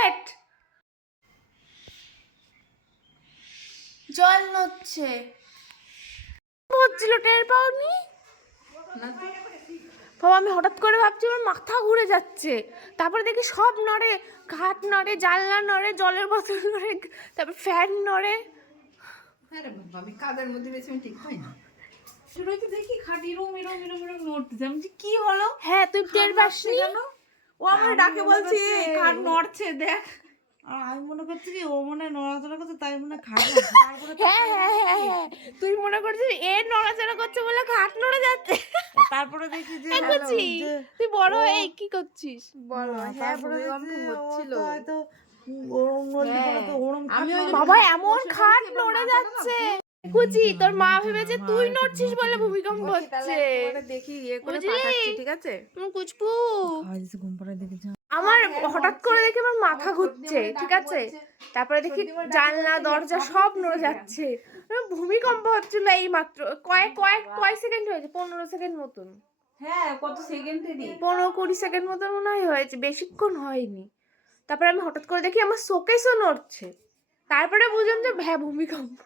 Wait, জল নড়ছে, হচ্ছিল টের পাওনি? বাবা আমি হঠাৎ করে ভাবছি আমার মাথা ঘুরে যাচ্ছে, তারপরে দেখি সব নড়ে, ঘাট নড়ে, জানলা নড়ে, জলের বোতল নড়ে, তারপর ফ্যান নড়ে। আমি কাদের মধ্যে বেশি ঠিক হয় না, শুরুই তো দেখি খাট এরম এরম এরম এরম নড়তেছে, আমি বলছি কি হলো? হ্যাঁ তুই টের পাসনি? ও আমার ডাকে বলছে খাট নড়ছে দেখ। আর আমি মনে করছি কি ও মনে হয় নড়াচড়া করছে, তাই মনে হয় খারাপ। তারপরে হ্যাঁ হ্যাঁ হ্যাঁ হ্যাঁ, তুই মনে করছিস এ নড়াচড়া করছে বলে ঘাট নড়ে যাচ্ছে। তারপরে দেখি যে দেখছি তুই বড় হয়ে কি করছিস? বলো হ্যাঁ, তারপরে ভূমিকম্প দেখছি হচ্ছিল। ও তো হয়তো ওরম নড়লে পরে তো ওরম খাট আমি ওই নড়বে। বাবা এমন খাট নড়ে যাচ্ছে, কুচি তোর মা ভেবেছে তুই নড়ছিস বলে ভূমিকম্প হচ্ছে। দেখি ইয়ে করে বুঝলি? পাঠাচ্ছি, ঠিক আছে? কুচকু খাওয়া দিচ্ছে ঘুম পাড়ায় দেখেছি। আমার হঠাৎ করে দেখি আমার মাথা ঘুরছে, ঠিক আছে, তারপরে দেখি জানলা দরজা সব নড়ে যাচ্ছে, ভূমিকম্প হচ্ছিল এই মাত্র, কয় সেকেন্ড হয়েছে, 15 সেকেন্ড মতন, হ্যাঁ কত সেকেন্ডেরই। 15-20 সেকেন্ড মতন মনে হয় হয়েছে, বেশিক্ষণ হয়নি। তারপরে আমি হঠাৎ করে দেখি আমার শোকেসও নড়ছে, তারপরে বুঝলাম যে ভূমিকম্প।